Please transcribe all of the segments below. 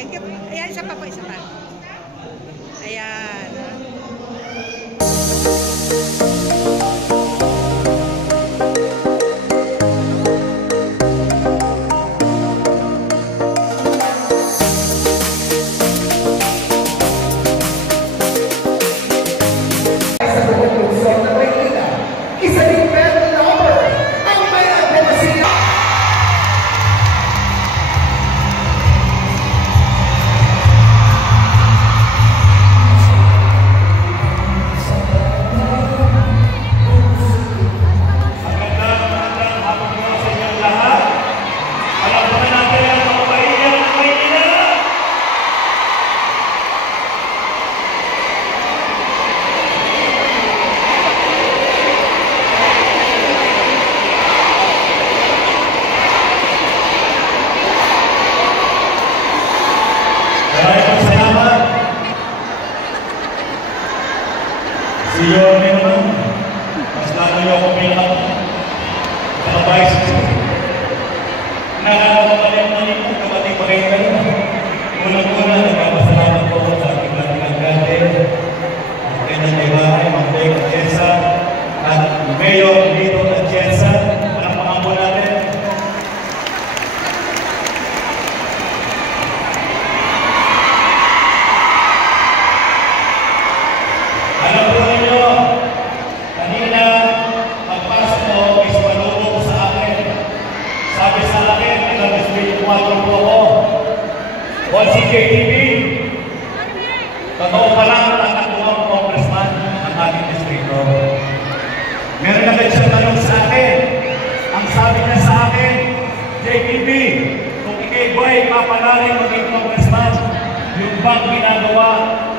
Thank you. Ayan, isa pa po, isa pa. Ayan. Siyo naman, mas lalo niyo ako bilang vice. Nakakapagpalit ko, kapatid pa kayo kayo. Unang-una, nagpapasalamat ko sa ating lating alcalde, ang kanyang ibahay, Mang Atienza, at Mayor Lito Atienza, ang mga po natin. Alam po ninyo, kanina, pagpasok ko, is manulog sa akin. Sabi sa akin, nag-distrito 4 po ako. O si JTV, totoo pa lang ang nakuha congressman ng ating distrito. Meron na kayo siya tanong sa akin. Ang sabi niya sa akin, JTV, kung ikay ba'y papalaring maging congressman, yung bang ginagawa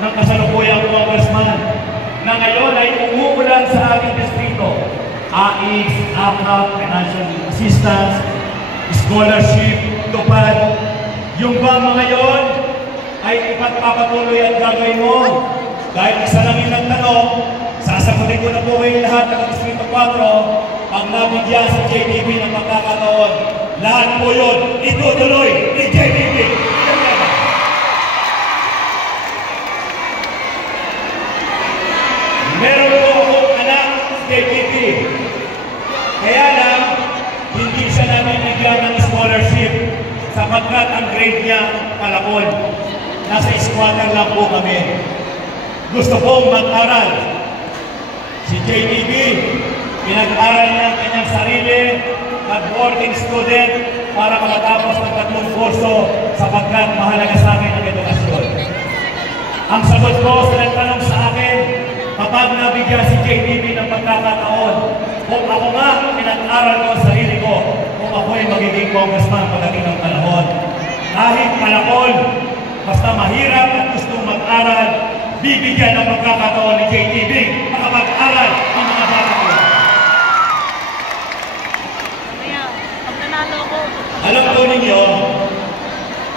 ng kasalukuyang congressman na ngayon ay umuulan sa ating distrito, AIX, APNAP, Financial Assistance, Scholarship, Tupad, yung ba mga yon ay ipagpapatuloy at gagawin mo? Dahil isa lang yung nagtanong, sasagutin ko na po kayo lahat ng Distrito 4, pag nabigyan sa JTV ng pagkakataon, lahat po yun itutuloy ni JTV. Meron po akong anak JTV. Kaya lang, hindi siya namin bigyan ng scholarship sapagkat ang grade niya kalakol. Nasa squatter lang po kami. Gusto pong mag-aral. Si JTV, pinag-aral niya ang kanyang sarili, nag-working student para makatapos ng 3 kurso sapagkat mahalaga sa akin ang edukasyon. Ang sagot ko sa nagtanong sa akin, kapag nabigyan si JTV ng pagkakataon, kung ako nga pinag-aral ko ang sarili ko, kung ako ay magiging congressman pagdating ng panahon. Kahit palakol, basta mahirap at gusto mag-aral, bibigyan ng pagkakataon ni JTV makapag-aral ang mga bata ko. Alam po ninyo,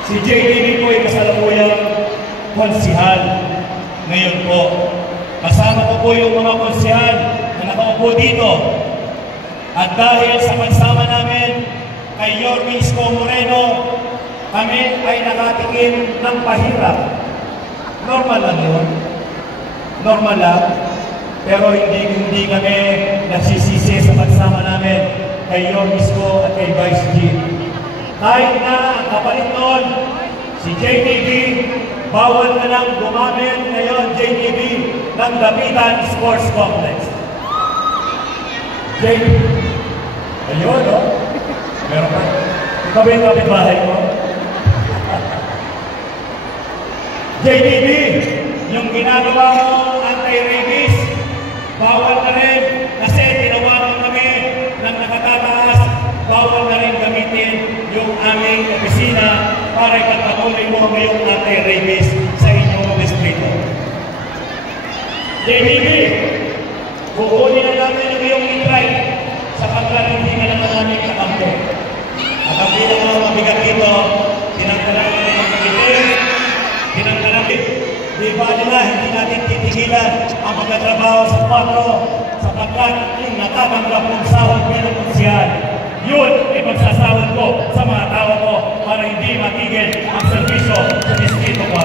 si JTV po ay kasalukuyang konsihal ngayon po. Kasama ko po yung mga konsihal na nakaupo dito. At dahil sa pagsama namin kay Yorme Isko Moreno, kami ay nakatikim ng pahirap. Normal lang yun. Normal lang. Pero hindi kami nagsisisi sa pagsama namin kay Yorme Isko at kay Vice G. Kahit na ang kapalit noon, si JTV, bawal na lang gumamit ngayon JTV ng Dapitan Sports Complex. JTV, ayun, no? Meron ka? Ikaw ba yung kapitbahay mo? JTV, yung ginagawa mo anti-rabies, bawal na rin kasi tinawagan kami ng nakatataas, bawal na rin gamitin yung aming opisina para ipagpatuloy mo ngayong anti-rabies sa inyong distrito. JTV, kukunin na namin ang iyong e-try sapagkat hindi na naman namin kakampo. At ang pinaka-mabigat dito, pinagkalang ng pagkakitin, pinagkalang di ba nila, hindi natin titigilan ang pagkatrabaho sa 4 sapagkat yung natatanggap ng sahod bilang konsyal. Yun ay magsasahod ko sa mga tao ko para para hindi matigil ang serbisyo sa Distrito 4.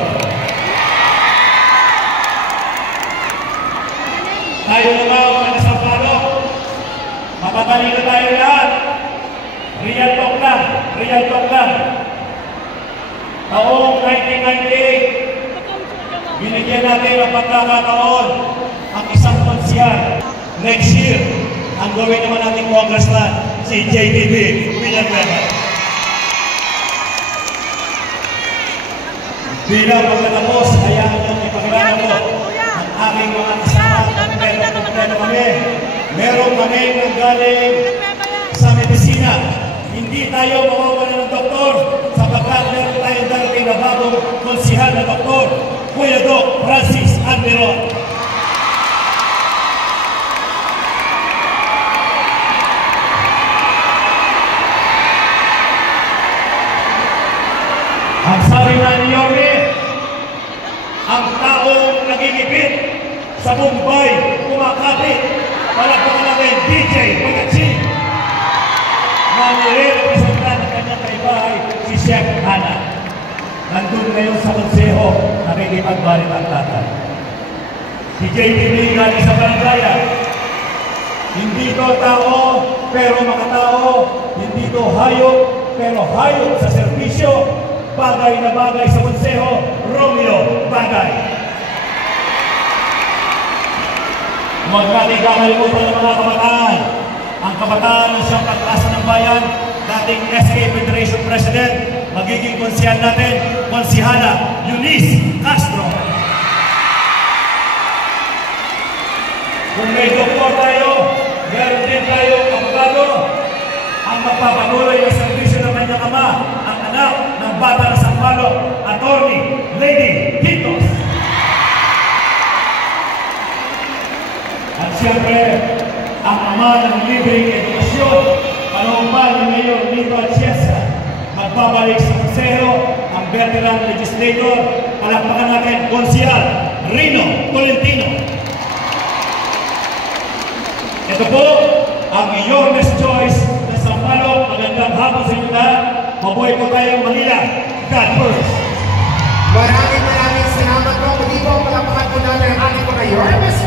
Tayo naman mga nasampalok, matatalino tayo lahat. Real talk lang, real talk lang. Taong 1998, binigyan natin ang pagkakataon ang isang konsyal. Next year, ang gawin naman natin congressman, si JTB Villanueva. Bilang pagkatapos, hayaan niyong ipakilala mo ang aking mga kasama at kompleto kami. Meron kami ng galing sa medisina. Hindi tayo mawawala ng doktor sapagkat meron tayong darating na bagong konsihal na doktor, Kuya Doc Francis Almiron. Ang sabi na ni Yorme, ang taong nagigipit sa Mumbai, kumakapit, palagpakan natin DJ Pagkatsin. Nire-representa ng kanyang kaibahay si Chef Hana. Nandun ngayon sa konseho, nakikipagbalit ang tatay. Si JTB galing sa barangaya. Hindi to tao, pero makatao. Hindi to hayop, pero hayop sa serbisyo. Bagay na bagay sa konseho, Romeo Bagay. Huwag natin kakalimutan ng mga kabataan. Ang kabataan ng siyang pag-asa ng bayan, dating SK Federation President, magiging konsihal natin, konsihala Eunice Castro. Kung may doktor tayo, meron din tayo abogado. Ang magpapatuloy ng servisyo ng kanyang ama, ang anak ng bata na Sampaloc, Attorney Lady Hitos. At siyempre, ang ama ng libreng edukasyon, panumpa ni Mayor Nito Atienza, magbabalik sa konseho, ang veteran legislator, palakpakan natin, Konsihal Rino Tolentino. Ito po, ang Yormes Choice na Sampaloc. Magandang hapon sa inyo lahat. Mabuhay po tayong Manila. God first. Maraming salamat po. Muli po, palakpakan po natin ang ating mga Yormes